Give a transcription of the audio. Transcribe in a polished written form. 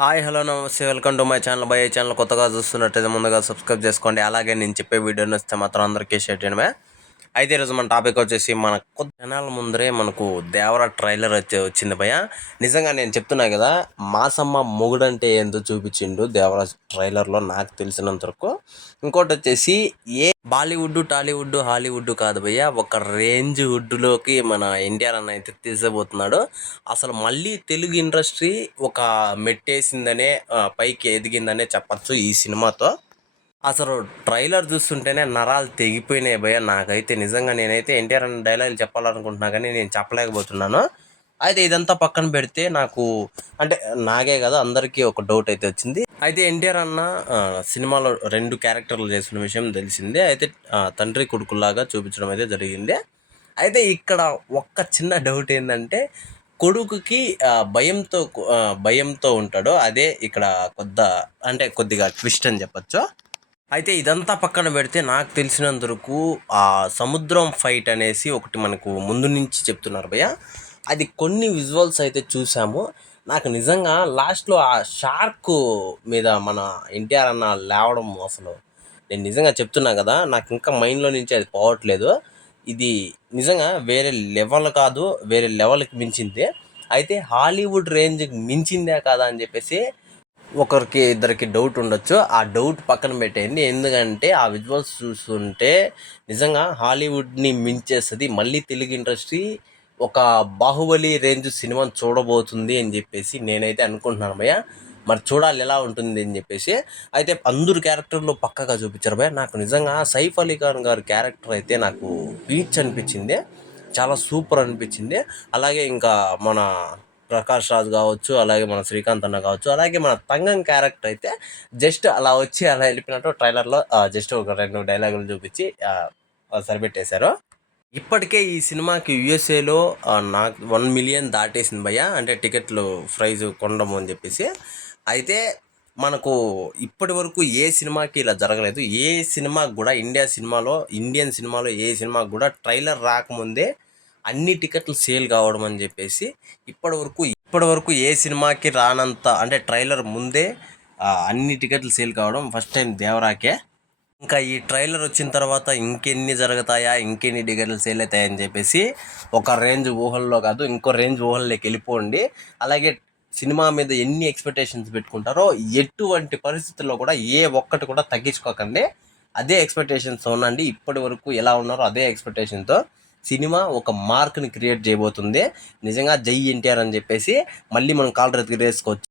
Hi hello నమస్తే welcome to my channel. By channel కొత్తగా చూస్తున్నట్టయితే ముందుగా సబ్స్క్రైబ్ చేసుకోండి. అలాగే నేను చెప్పే వీడియోని వస్తే మాత్రం అందరికీ షేర్ చేయడమే. అయితే ఈరోజు మన టాపిక్ వచ్చేసి మన కొద్ది క్షణాల ముందరే మనకు దేవర ట్రైలర్ వచ్చింది భయ్య. నిజంగా నేను చెప్తున్నా కదా, మాసమ్మ మొగుడంటే ఏందో చూపించిండు దేవర ట్రైలర్లో నాకు తెలిసినంత వరకు. ఇంకోటి వచ్చేసి బాలీవుడ్, టాలీవుడ్, హాలీవుడ్ కాదు భయ్య, ఒక రేంజ్ వుడ్లోకి మన ఎన్టీఆర్ అన్న అయితే తీసేపోతున్నాడు. అసలు మళ్ళీ తెలుగు ఇండస్ట్రీ ఒక మెట్టేసిందనే పైకి ఎదిగిందనే చెప్పచ్చు ఈ సినిమాతో. అసలు ట్రైలర్ చూస్తుంటేనే నరాలు తెగిపోయినాయి భయ్య. నాకైతే నిజంగా నేనైతే ఎన్టీఆర్ అన్న డైలాగులు చెప్పాలనుకుంటున్నా కానీ నేను చెప్పలేకపోతున్నాను. అయితే ఇదంతా పక్కన పెడితే నాకు అంటే నాకే కదా అందరికీ ఒక డౌట్ అయితే వచ్చింది. అయితే ఎన్టీఆర్ అన్న సినిమాలో 2 క్యారెక్టర్లు చేసిన విషయం తెలిసిందే. అయితే తండ్రి కొడుకులాగా చూపించడం అయితే జరిగింది. అయితే ఇక్కడ ఒక్క చిన్న డౌట్ ఏంటంటే, కొడుకుకి భయంతో ఉంటాడు. అదే ఇక్కడ కొద్దిగా ట్విస్ట్ అని చెప్పచ్చు. అయితే ఇదంతా పక్కన పెడితే నాకు తెలిసినంత వరకు ఆ సముద్రం ఫైట్ అనేసి ఒకటి మనకు ముందు నుంచి చెప్తున్నారు భయ్య. అది కొన్ని విజువల్స్ అయితే చూసాము. నాకు నిజంగా లాస్ట్లో ఆ షార్క్ మీద మన ఎన్టీఆర్ అన్న లేవడం, అసలు నేను నిజంగా చెప్తున్నా కదా, నాకు ఇంకా మైండ్లో నుంచి అది పోవట్లేదు. ఇది నిజంగా వేరే లెవెల్ కాదు, వేరే లెవెల్కి మించింది. అయితే హాలీవుడ్ రేంజ్కి మించిందే కాదా అని చెప్పేసి ఒకరికి ఇద్దరికి డౌట్ ఉండొచ్చు. ఆ డౌట్ పక్కన పెట్టేయండి. ఎందుకంటే ఆ విజువల్స్ చూస్తుంటే నిజంగా హాలీవుడ్ని మించేస్తుంది. మళ్ళీ తెలుగు ఇండస్ట్రీ ఒక బాహుబలి రేంజ్ సినిమాని చూడబోతుంది అని చెప్పేసి నేనైతే అనుకుంటున్నాను భయ్య. మరి చూడాలి ఎలా ఉంటుంది అని చెప్పేసి. అయితే అందరు క్యారెక్టర్లు పక్కగా చూపించారు భయ్య. నాకు నిజంగా సైఫ్ అలీ ఖాన్ గారి క్యారెక్టర్ అయితే నాకు పీచ్ అనిపించింది, చాలా సూపర్ అనిపించింది. అలాగే ఇంకా మన ప్రకాష్ రాజ్ కావచ్చు, అలాగే మన శ్రీకాంత్ అన్న కావచ్చు, అలాగే మన తంగం క్యారెక్టర్ అయితే జస్ట్ అలా వచ్చి అలా వెళ్ళిపోయినట్టు ట్రైలర్లో జస్ట్ ఒక 2 డైలాగులు చూపించి సరిపెట్టేశారు. ఇప్పటికే ఈ సినిమాకి యూఎస్ఏలో నాకు 1 మిలియన్ దాటేసింది భయ్య, అంటే టికెట్లు ప్రైజ్ కొనడము అని చెప్పేసి. అయితే మనకు ఇప్పటి వరకు ఏ సినిమాకి ఇలా జరగలేదు. ఏ సినిమాకి కూడా ఇండియన్ సినిమాలో ఏ సినిమాకి కూడా ట్రైలర్ రాకముందే అన్ని టికెట్లు సేల్ కావడం అని చెప్పేసి ఇప్పటి వరకు ఏ సినిమాకి రానంత, అంటే ట్రైలర్ ముందే అన్ని టికెట్లు సేల్ కావడం ఫస్ట్ టైం దేవరాకే. ఇంకా ఈ ట్రైలర్ వచ్చిన తర్వాత ఇంకెన్ని జరుగుతాయా, ఇంకెన్ని టికెట్లు సేల్ అవుతాయని చెప్పేసి ఒక రేంజ్ ఊహల్లో కాదు ఇంకో రేంజ్ ఊహల్లోకి వెళ్ళిపోండి. అలాగే సినిమా మీద ఎన్ని ఎక్స్పెక్టేషన్స్ పెట్టుకుంటారో ఎటువంటి పరిస్థితుల్లో కూడా ఏ ఒక్కటి కూడా తగ్గించుకోకండి. అదే ఎక్స్పెక్టేషన్స్ ఉండండి. ఇప్పటి వరకు ఎలా ఉన్నారో అదే ఎక్స్పెక్టేషన్తో సినిమా ఒక మార్క్ని క్రియేట్ చేయబోతుంది. నిజంగా జై ఎన్టీఆర్ అని చెప్పేసి మళ్ళీ మనం కాలర్ ఎత్తుకు వేసుకోవచ్చు.